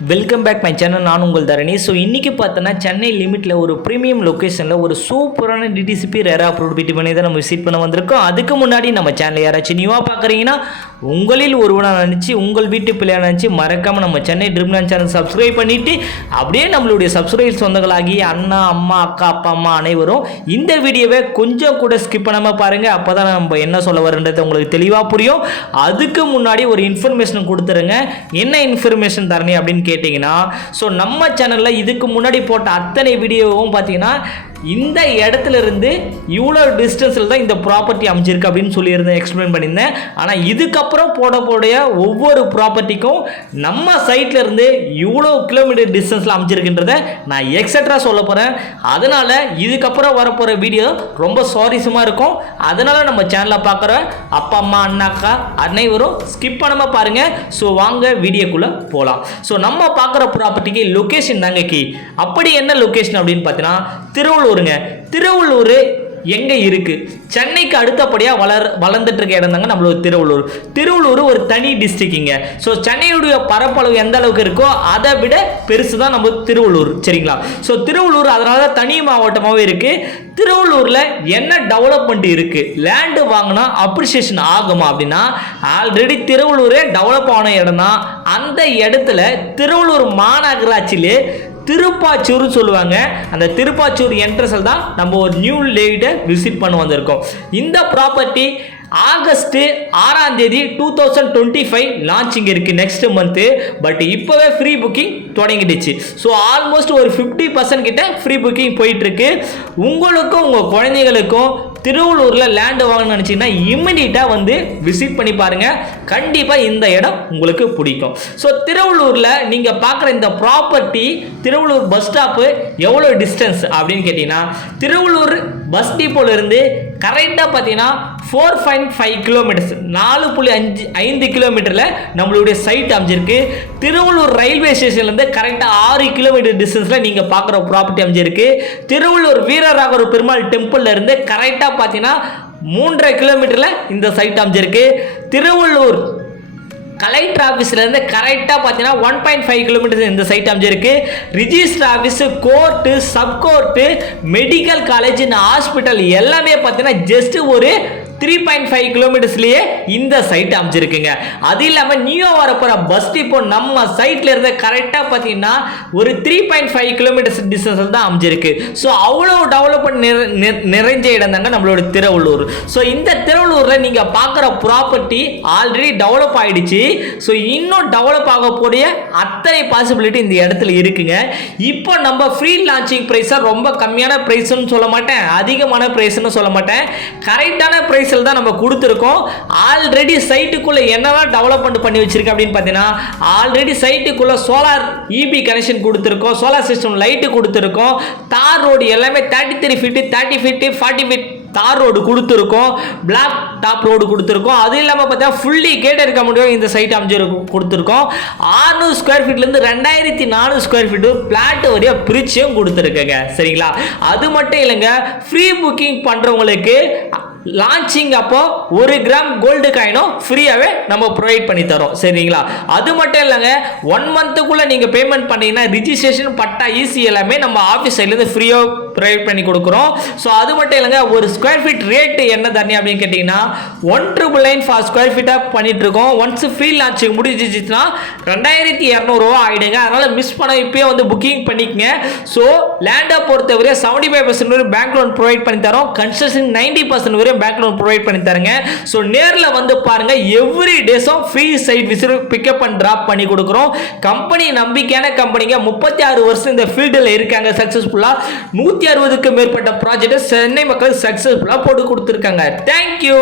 Welcome back my channel. நான் உங்கள் தரணி. So இன்றைக்கி பார்த்தோன்னா சென்னை லிமிட்டில் ஒரு ப்ரீமியம் லொக்கேஷனில் ஒரு சூப்பரான டிடிசிபி ரேரா ப்ரோட் பண்ணி தான் நம்ம விசிட் பண்ண வந்திருக்கோம். அதுக்கு முன்னாடி நம்ம சேனல் யாராச்சும் நியூவாக பார்க்குறீங்கன்னா உங்களில் ஒருவனாக நினச்சி உங்கள் வீட்டு பிள்ளையாக நினச்சி மறக்காமல் நம்ம சென்னை ட்ரிப்னான் சேனல் சப்ஸ்கிரைப் பண்ணிவிட்டு அப்படியே நம்மளுடைய சப்ஸ்கிரைப் சொந்தங்களாகி அண்ணா அம்மா அக்கா அப்பா அம்மா அனைவரும் இந்த வீடியோவை கொஞ்சம் கூட ஸ்கிப் பண்ணாமல் பாருங்கள். அப்போ தான் நம்ம என்ன சொல்ல வரன்றது உங்களுக்கு தெளிவாக புரியும். அதுக்கு முன்னாடி ஒரு இன்ஃபர்மேஷன் கொடுத்துருங்க. என்ன இன்ஃபர்மேஷன் தரணி அப்படின்னு கேட்டிங்கன்னா, ஸோ நம்ம சேனலில் இதுக்கு முன்னாடி போட்ட அத்தனை வீடியோவும் பார்த்தீங்கன்னா இந்த இடத்துல இருந்து இவ்வளோ டிஸ்டன்ஸில் தான் இந்த ப்ராப்பர்ட்டி அமைஞ்சிருக்கு அப்படின்னு சொல்லியிருந்தேன், எக்ஸ்பிளைன் பண்ணியிருந்தேன். ஆனால் இதுக்கப்புறம் போடக்கூடிய ஒவ்வொரு ப்ராப்பர்ட்டிக்கும் நம்ம சைட்டில் இருந்து இவ்வளோ கிலோமீட்டர் டிஸ்டன்ஸில் அமைஞ்சிருக்குன்றதை நான் எக்ஸட்ரா சொல்ல போகிறேன். அதனால் இதுக்கப்புறம் வரப்போகிற வீடியோ ரொம்ப சுவாரஸ்யமாக இருக்கும். அதனால் நம்ம சேனலில் பார்க்குற அப்பா அம்மா அண்ணாக்கா அனைவரும் ஸ்கிப் பண்ணாமல் பாருங்கள். ஸோ வாங்க வீடியோக்குள்ளே போகலாம். ஸோ நம்ம பார்க்குற ப்ராப்பர்ட்டிக்கு லொக்கேஷன் தாங்க கீ. அப்படி என்ன லொக்கேஷன் அப்படின்னு பார்த்தீங்கன்னா திருவள்ளூருங்க. திருவள்ளூர் எங்கே இருக்குது? சென்னைக்கு அடுத்தபடியாக வளர்ந்துட்டு இருக்க இடம் தாங்க நம்மளோட திருவள்ளூர். திருவள்ளூர் ஒரு தனி டிஸ்ட்ரிக்ட்டுங்க. ஸோ சென்னையுடைய பரப்பளவு எந்த அளவுக்கு இருக்கோ அதை விட பெருசு தான் நம்ம திருவள்ளூர், சரிங்களா? ஸோ திருவள்ளூர் அதனால தான் தனி மாவட்டமாகவே இருக்குது. திருவள்ளூரில் என்ன டெவலப்மெண்ட் இருக்குது? லேண்டு வாங்கினா அப்ரிசியேஷன் ஆகுமா அப்படின்னா, ஆல்ரெடி திருவள்ளூரே டெவலப் ஆன இடம் தான். அந்த இடத்துல திருவள்ளூர் மாநகராட்சியிலே திருப்பாச்சூர் சொல்லுவாங்க. அந்த திருப்பாச்சூர் என்ட்ரன்ஸில் தான் நம்ம ஒரு நியூ லேட்டை விசிட் பண்ண வந்திருக்கோம். இந்த ப்ராப்பர்ட்டி ஆகஸ்ட் 6 2025 லான்ச்சிங் இருக்குது நெக்ஸ்ட் மந்த்து. பட் இப்போவே ஃப்ரீ புக்கிங் தொடங்கிடுச்சு. ஸோ ஆல்மோஸ்ட் ஒரு 50% கிட்ட ஃப்ரீ புக்கிங் போயிட்டுருக்கு. உங்களுக்கும் உங்கள் குழந்தைகளுக்கும் திருவள்ளூரில் லேண்டு வாங்கணும்னு நினச்சிங்கன்னா இம்மிடியட்டாக வந்து விசிட் பண்ணி பாருங்கள். கண்டிப்பாக இந்த இடம் உங்களுக்கு பிடிக்கும். ஸோ திருவள்ளூரில் நீங்கள் பார்க்குற இந்த ப்ராப்பர்ட்டி திருவள்ளூர் பஸ் ஸ்டாப்பு எவ்வளோ டிஸ்டன்ஸ் அப்படின்னு கேட்டிங்கன்னா, திருவள்ளூர் பஸ் டிப்போலேருந்து கரெக்டாக பார்த்தீங்கன்னா 4.5 கிலோமீட்டர்ஸ் 4.5 கிலோமீட்டரில் நம்மளுடைய சைட் அமைஞ்சிருக்கு. திருவள்ளூர் ரயில்வே ஸ்டேஷன்லேருந்து கரெக்டாக 6 கிலோமீட்டர் டிஸ்டன்ஸில் நீங்கள் பார்க்குற ப்ராப்பர்ட்டி அமைஞ்சிருக்கு. திருவள்ளூர் வீரராகவர் பெருமாள் டெம்பிளில் இருந்து கரெக்டாக பார்த்தீங்கன்னா 3.5 கிலோமீட்டரில் இந்த சைட் அமைஞ்சிருக்கு. திருவள்ளூர் கலெக்டர் ஆஃபீஸ்லேருந்து கரெக்டாக பார்த்தீங்கன்னா 1.5 கிலோமீட்டர் இந்த சைட் அமைஞ்சிருக்கு. Register office, court, sub court, medical college, hospital எல்லாமே பார்த்தீங்கன்னா ஜஸ்ட் ஒரு 3.5 கிலோமீட்டர்ஸ்லேயே இந்த சைட் அமைச்சிருக்குங்க. அது இல்லாமல் நியூ வரப்போகிற பஸ் டிப்போ நம்ம சைட்டில் இருந்து கரெக்டாக பார்த்தீங்கன்னா ஒரு 3.5 கிலோமீட்டர்ஸ் டிஸ்டன்ஸில் தான் அமைச்சிருக்கு. ஸோ அவ்வளோ டெவலப்மெண்ட் நிறைஞ்ச இடம் தாங்க நம்மளோட திருவள்ளூர். ஸோ இந்த திருவள்ளூரில் நீங்கள் பார்க்குற ப்ராப்பர்ட்டி ஆல்ரெடி டெவலப் ஆகிடுச்சு. ஸோ இன்னும் டெவலப் ஆகக்கூடிய அத்தனை பாசிபிலிட்டி இந்த இடத்துல இருக்குங்க. இப்போ நம்ம ஃப்ரீ லான்ச்சிங் ப்ரைஸாக ரொம்ப கம்மியான ப்ரைஸ்ன்னு சொல்ல மாட்டேன், அதிகமான ப்ரைஸ்ன்னு சொல்ல மாட்டேன், கரெக்டான ப்ரைஸ் தான் நம்ம கொடுத்துருக்கோம். ஆல்ரெடி சைட்டுக்குள்ள என்னெல்லாம் டெவலப்மெண்ட் பண்ணி வச்சிருக்கேன் அப்படின்னு பார்த்தீங்கன்னா, ஆல்ரெடி சைட்டுக்குள்ள சோலார் இபி கனெக்ஷன் கொடுத்துருக்கோம், சோலார் சிஸ்டம் லைட்டு கொடுத்துருக்கோம், தார் ரோடு எல்லாமே 33 ஃபீட் 30 ஃபீட் 40 ஃபீட் தார் ரோடு கொடுத்துருக்கோம், பிளாக் டாப் ரோடு கொடுத்துருக்கோம். அது இல்லாமல் பார்த்தா ஃபுல்லி கேட் இருக்க முடியும் இந்த சைட் அமைச்சிருக்கோம் கொடுத்துருக்கோம். 600 ஸ்கொயர் ஃபீட்லேருந்து 2400 ஸ்கொயர் ஃபீட்டு பிளாட் வரையாக பிரிச்சும் கொடுத்துருக்கேங்க, சரிங்களா? அது மட்டும் இல்லைங்க, ஃப்ரீ புக்கிங் பண்ணுறவங்களுக்கு லான்ச்சிங் அப்போ 1 கிராம் கோல்டு காயினும் ஃப்ரீயாகவே நம்ம ப்ரொவைட் பண்ணி தரோம், சரிங்களா? அது மட்டும் இல்லைங்க, 1 மந்த்துக்குள்ளே நீங்கள் பேமெண்ட் பண்ணீங்கன்னா ரிஜிஸ்ட்ரேஷன் பட்டா ஈஸி எல்லாமே நம்ம ஆஃபீஸ் சைட்லேருந்து ஃப்ரீயாக ப்ரொவைட் பண்ணி கொடுக்குறோம். ஸோ அது மட்டும் இல்லைங்க, ஒரு ஸ்கொயர் ஃபீட் ரேட்டு என்ன தண்ணி அப்படின்னு கேட்டிங்கன்னா 1,999 ஃபார் ஸ்கொயர் ஃபீட்டாக பண்ணிகிட்ருக்கோம். ஒன்ஸ் ஃப்ரீ லான்ச்சிங் முடிஞ்சிச்சுன்னா 2200 ரூபா ஆகிடுங்க. அதனால் மிஸ் பண்ண இப்போயே வந்து புக்கிங் பண்ணிக்கங்க. ஸோ லேண்டை பொறுத்தவரை 75% வரை பேங்க் லோன் ப்ரொவைட் பண்ணி தரோம். கன்ஸ்ட்ரக்ஷன் 90% வரை பேங்க் லோன் ப்ரொவைட் பண்ணி தரங்க. ஸோ நேரில் வந்து பாருங்க, எவ்ரி டேஸும் free site visit pickup and drop பண்ணி கொடுக்குறோம். கம்பெனி நம்பிக்கையான கம்பெனிங்க, 36 வருஷம் இந்த ஃபீல்டில் இருக்காங்க. சக்ஸஸ்ஃபுல்லாக 160க்கும் மேற்பட்ட ப்ராஜெக்ட் சென்னை மக்கள் சக்ஸஸ்ஃபுல்லாக போட்டு கொடுத்துருக்காங்க. தேங்க்யூ.